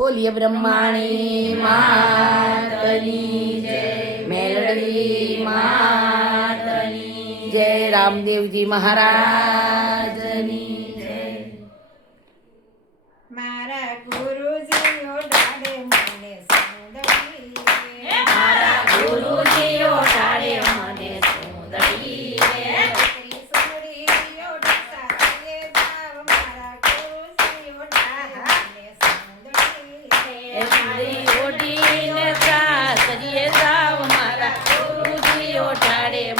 બોલીએ બ્રહ્માણી માતની જય મેળવી માતની જય રામદેવજી મહારાજની મારા ગુરુજીઓ ડાડે મારા ગુરુ got it.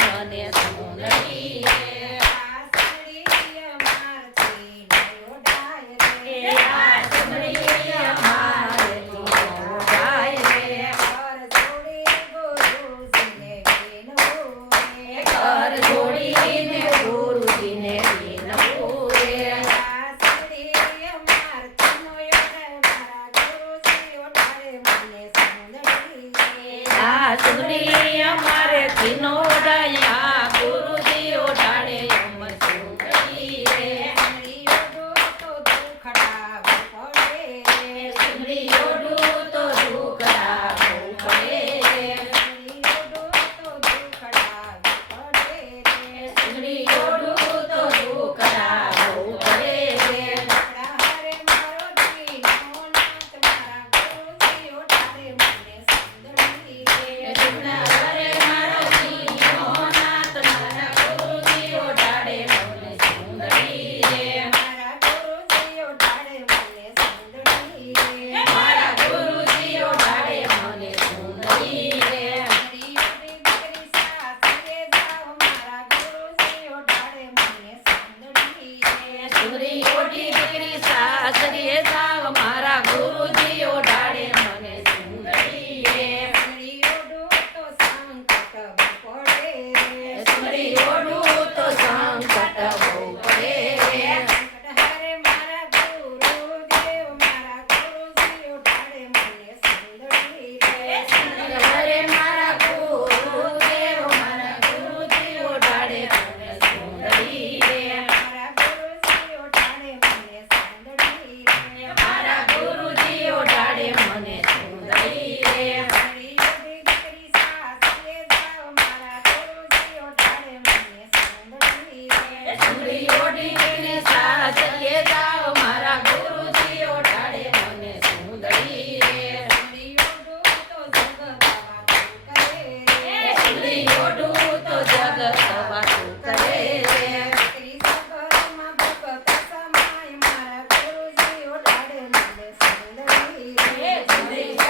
રે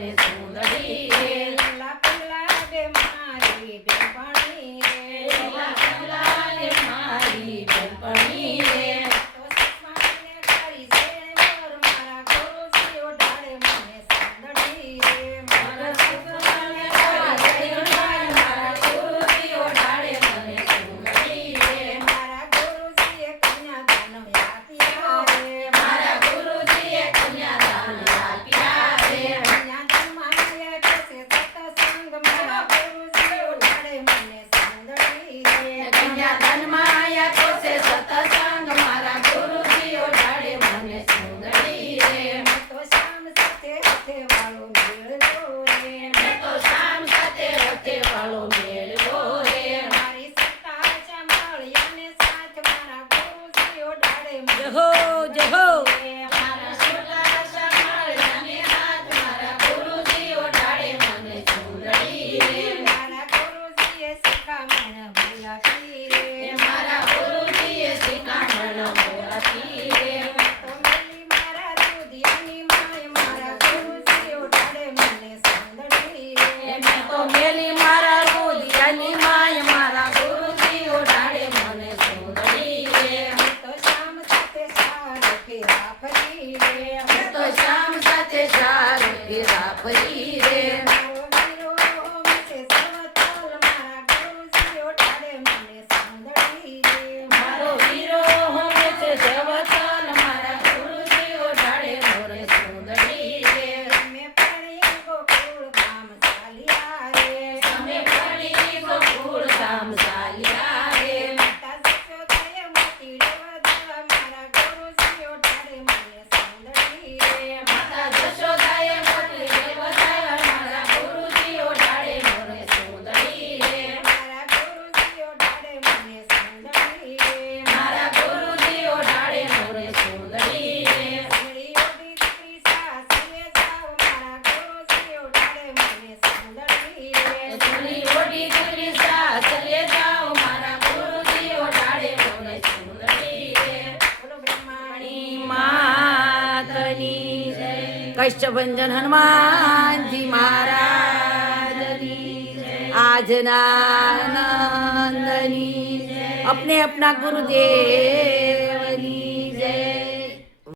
Hallelujah. Jehovah. गिरा पली रे કષ્ટભંજન હનુમાનજી મહારાજની આજના નંદની અપને અપના ગુરુદેવ